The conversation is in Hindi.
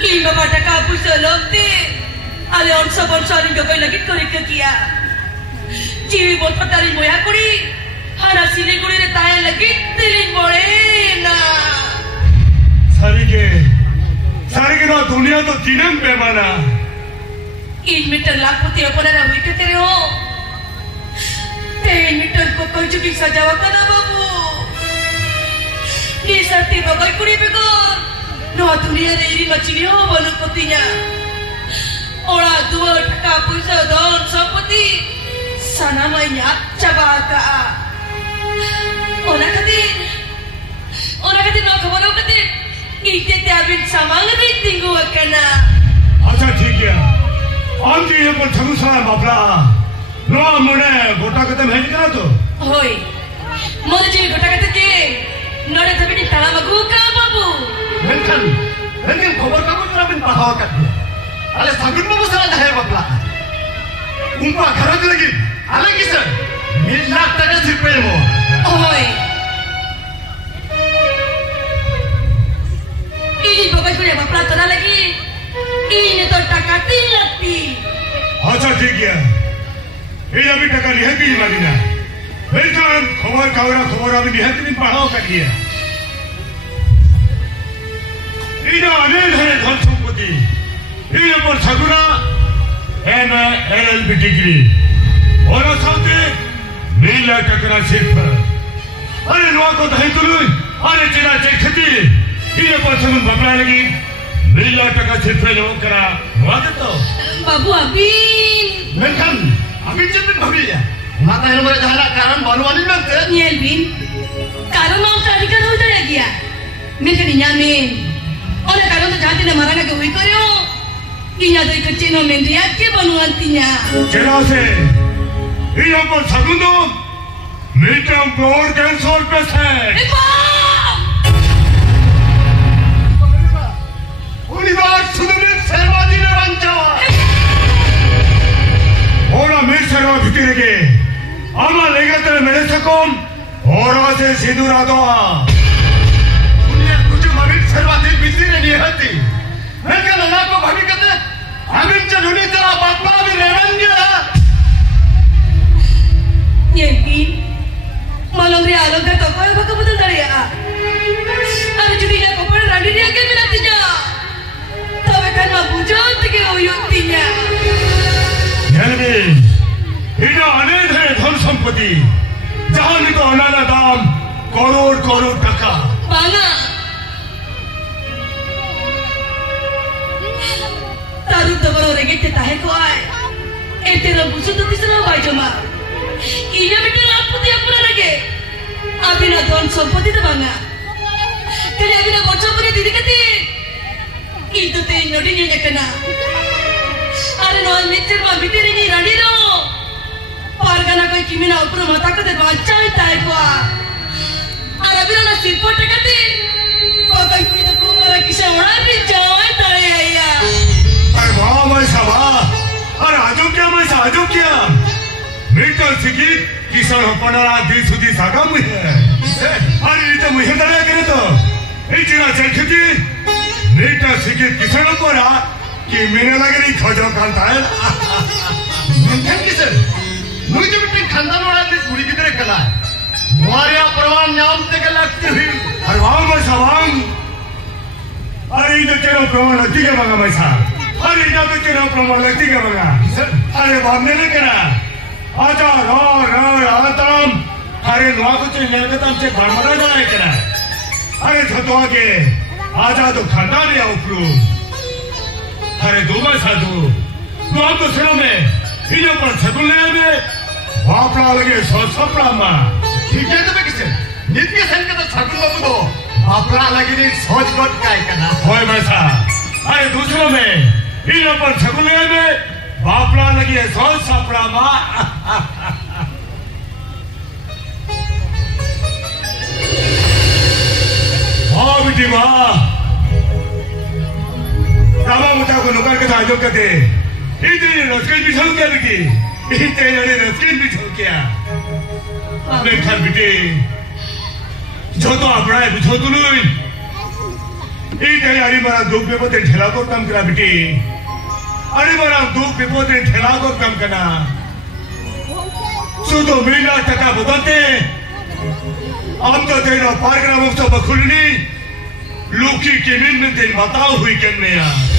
King bapak tak kapus selok ti. Ale onsa bonsa ni jokoy lagi kori kekia. Jiwi botot dari moya kuri. Hana sini kuri re tahe lagi tiling boleh na. सारी के ना दुनिया तो तीनों पैमाना इन मीटर लाख पुती अपना ना हुई के तेरे हो तेरे मीटर को कोई चुकी सजावा करना बाबू ये सर्ती बाबा कुड़ी पे को ना दुनिया रे इरी मछली हो बोलो पुतीnya ओरा dua टका पैसा दान संपत्ति sana mainnya cabaka orang kati ना खबर हो कति इतने त्याबिन सामान भी tinggu akana. अच्छा ठीक है. आम जी ये पर थगु सारा बापला. नो मुने गोटा कते मेहनत करा तो. होय. मोदे जी गोटा कते के. नोड़े तभी नी ताला मगु का बाबू. लेकिन खबर का कुछ ना बिन पहाड़ कर दिया. अरे सागुन बाबू सारा जाहे बापला. उनको घरों से लगी. अलग किसर. मिल लाख टका सिर्फ वो. होय. ini bapak sudah bapak tora lagi ini तो टका 3 लाख अच्छा ठीक है ये अभी टका लिया की मांगना फिर जान खबर अभी लिया की पढ़ाओ कर लिया ये अनेक है धन संपत्ति ये पर छगुना LLB डिग्री और साथे 2 लाख टका सिर्फ अरे नो को दही तुलु अरे चिरा खेती ये पर्सन बपला लगी 2 लाख टका सिर्फ लो करा वादे तो बाबू अभी जब भाभी या माता है मेरे जहां कारण बनवानी लगते नियल बिन कारण मां शादी कर हो जाएगी मैं कनिया में और कारण तो जाते ने मारा के हुई करो किया तो कच्चे नो में रिया के बनवातीnya चलो से ये पर सगुनो मीटर ब्लोर कैंसर पे है उनिवार सुदमित सेवाजी ने बंचावा ओरा मिर सर्वा भितिर के आमा लेगा तेरे मेरे सकोम ओरा से सिंदूर आदोआ दुनिया कुछ ममित सर्वाजी भितिर नहीं होती मैं क्या लगा को भाभी कहते अमित चलुनी तेरा बापा भी रहेंगे ये भी मालूम रे आलोक का कोई भक्का बदल दरिया अरे जुड़ी ले को पर रानी ने के मिला तिजा kan mabujot ke uyutinya यानी इना अनेक है धन संपत्ति जहां निको अनाना दाम करोड़ टका बाना तारु तबरो रेगेते ताहे को आए एते रो बुसु तो तिसरा बाय जमा इना बिटे रातपुती अपना रगे अबिना धन संपत्ति तो बाना कले अबिना बच्चा दीदी कती itu teh nodinya kena. Ada noal mixer mah bitir ini rani lo. Pargana koi kimina upro mata ko de baca itai ko. Ada bila na sipot kati. Pakai kui to kumara kisah orang ni jawai tare ayah. Aduh wah macam apa? Aduh ajo kya? Mereka sikit kisah panara di sudi sagam ni. Aduh itu muhim tare kene to. Ini cina cekiti. बेटा सिकित किसान को रहा कि मेरे लगे नहीं खोजो खानता है मंगन किसान मुझे भी खानदान वाला ते पूरी की तरह कला है मुआरिया परवान नाम ते के लगती हुई हरवाम में सवांग अरे इधर तेरा प्रमाण लगती क्या बंगा मैसा अरे इधर तो तेरा प्रमाण लगती क्या बंगा अरे बामने ने करा आजा रो आतम अरे नवा कुछ नहीं लगता हमसे भरमरा जाए करा अरे धतवा के आजा तो खानदान या उपरू अरे दूमा साधु तो हम तो सिरों में इन्हें पर सगुले में वापड़ा लगे सपड़ा माँ ठीक है तो मैं किसे नित्य संग तो सगुल लोग तो वापड़ा लगे नहीं सोच कोट क्या करना होए वैसा अरे दूसरों में इन्हें पर सगुले में वापड़ा लगे सपड़ा माँ वाह बेटी वाह कामा मुझे को नुकार के ताजो करते इतने रस्के बिछो क्या बेटी इतने रस्के बिछो क्या मैं खान बेटी जो तो अपना है बिछो तो नहीं ini hari mana duk bepot ढेला को काम करा बेटी hari mana duk bepot ढेला को काम करना sudah miliar taka bodate amda dena pargram of bkhulni luki kemin में दिन बताओ हुई केमने यार